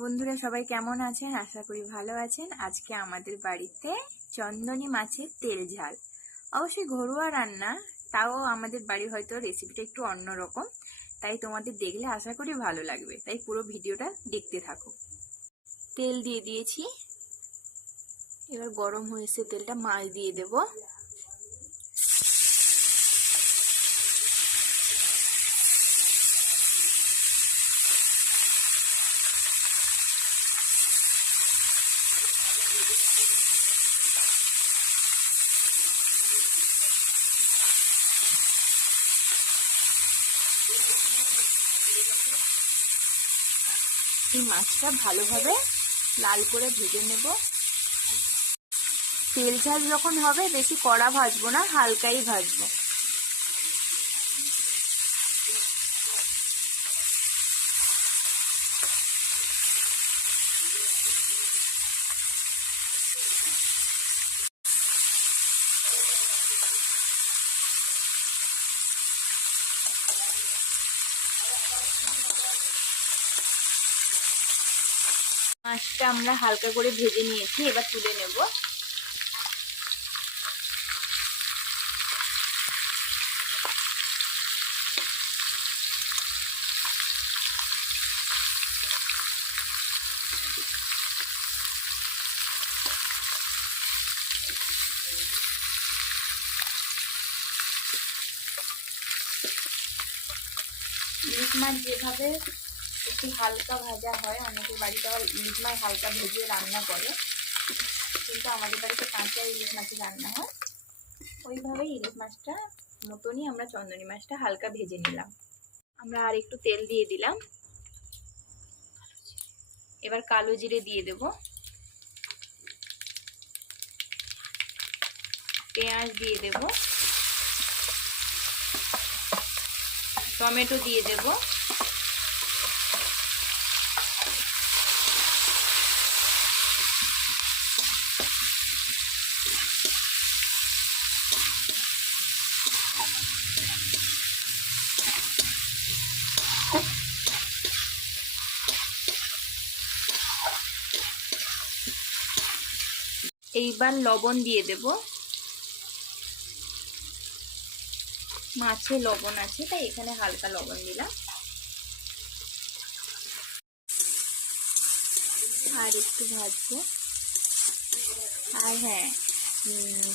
বন্ধুরা সবাই কেমন আছেন? আশা করি ভালো আছেন। আজকে আমাদের বাড়িতে চন্দনী মাছের তেল ঝাল, অবশ্যই ঘরোয়া রান্না, তাও আমাদের বাড়ির হয়তো রেসিপিটা একটু অন্যরকম, তাই তোমাদের দেখলে আশা করি ভালো লাগবে, তাই পুরো ভিডিওটা দেখতে থাকো। তেল দিয়ে দিয়েছি, এবার গরম হয়েছে তেলটা, মাছ দিয়ে দেব। এই মাছটা ভালোভাবে লাল করে ভেজে নেব। তেল ঝাল যখন হবে বেশি কড়া ভাজবো না, হালকাই ভাজবো। মাছটা আমরা হালকা করে ভেজে নিয়েছি, এবার তুলে নেব। ইলিশ মাছ যেভাবে একটু হালকা ভাজা হয়, অনেকের বাড়িতে আবার ইলিশ মাছ হালকা ভেজে রান্না করে, কিন্তু আমাদের বাড়িতে কাঁচা ইলিশ মাছের রান্না হয়, ওইভাবেই ইলিশ মাছটা মতনই আমরা চন্দনী মাছটা হালকা ভেজে নিলাম। আমরা আর একটু তেল দিয়ে দিলাম, এবার কালো জিরে দিয়ে দেব, পেঁয়াজ দিয়ে দেব, টমেটো দিয়ে দেব, এইবার লবণ দিয়ে দেব। মাছে লবণ আছে তাই এখানে হালকা লবণ দিলাম। আর একটু ভাজবো। আর হ্যাঁ,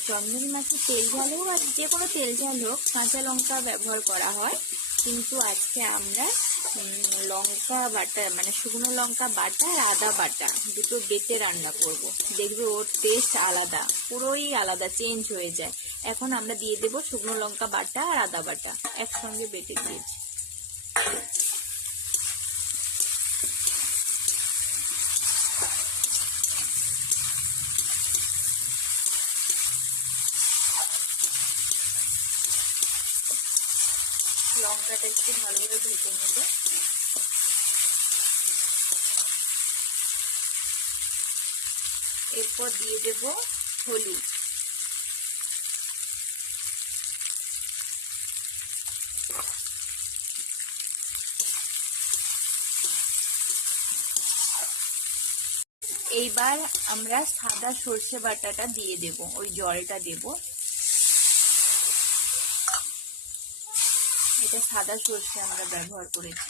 চন্দনী মাছের তেল ঝাল হোক আর যে কোনো তেল ঝাল হোক, কাঁচা লঙ্কা ব্যবহার করা হয়, কিন্তু আজকে আমরা লঙ্কা বাটা মানে শুকনো লঙ্কা বাটা আর আদা বাটা দুটো বেটে রান্না করব। দেখবে ওর টেস্ট আলাদা, পুরোই আলাদা, চেঞ্জ হয়ে যায়। এখন আমরা দিয়ে দেব শুকনো লঙ্কা বাটা আর আদা বাটা একসঙ্গে বেটে দিয়েছি। লঙ্কাটা একটু ভালোভাবে ভেজে নেব। এরপর দিয়ে দেব হলুদ, এইবার আমরা সাদা সর্ষে বাটাটা দিয়ে দেব, ওই জলটা দেব। এটা সাদা সর্ষে আমরা ব্যবহার করেছি।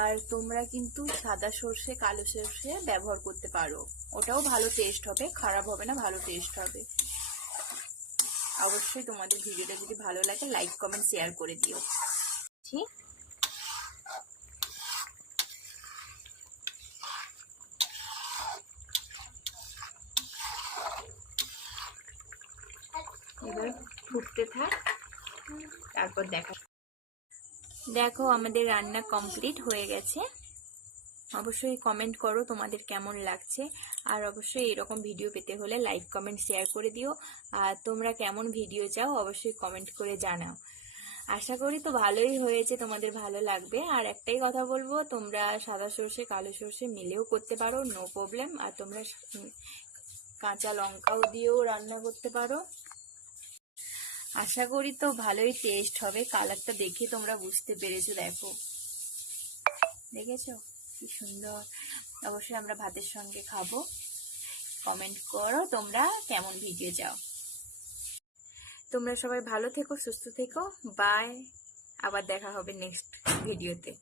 আর তোমরা কিন্তু সাদা সর্ষে কালো সর্ষে ব্যবহার করতে পারো, ওটাও ভালো টেস্ট হবে, খারাপ হবে না, ভালো টেস্ট হবে। অবশ্যই তোমাদের ভিডিওটা যদি ভালো লাগে লাইক কমেন্ট শেয়ার করে দিও। এবার ফুটতে থাক, তারপর দেখো আমাদের রান্না কমপ্লিট হয়ে গেছে। অবশ্যই কমেন্ট করো তোমাদের কেমন লাগছে, আর অবশ্যই এরকম ভিডিও পেতে হলে লাইক কমেন্ট শেয়ার করে দিও। আর তোমরা কেমন ভিডিও চাও অবশ্যই কমেন্ট করে জানাও। আশা করি তো ভালোই হয়েছে, তোমাদের ভালো লাগবে। আর একটাই কথা বলবো, তোমরা সাদা সর্ষে কালো সর্ষে মিলেও করতে পারো, নো প্রবলেম। আর তোমরা কাঁচা লঙ্কাও দিয়েও রান্না করতে পারো। আশা করি তো ভালোই টেস্ট হবে, কালারটা দেখে তোমরা বুঝতে পেরেছো। দেখো দেখেছো কি সুন্দর। অবশ্যই আমরা ভাতের সঙ্গে খাবো। কমেন্ট করো তোমরা কেমন ভিডিও চাও। তোমরা সবাই ভালো থেকো, সুস্থ থেকো। বাই। আবার দেখা হবে নেক্সট ভিডিওতে।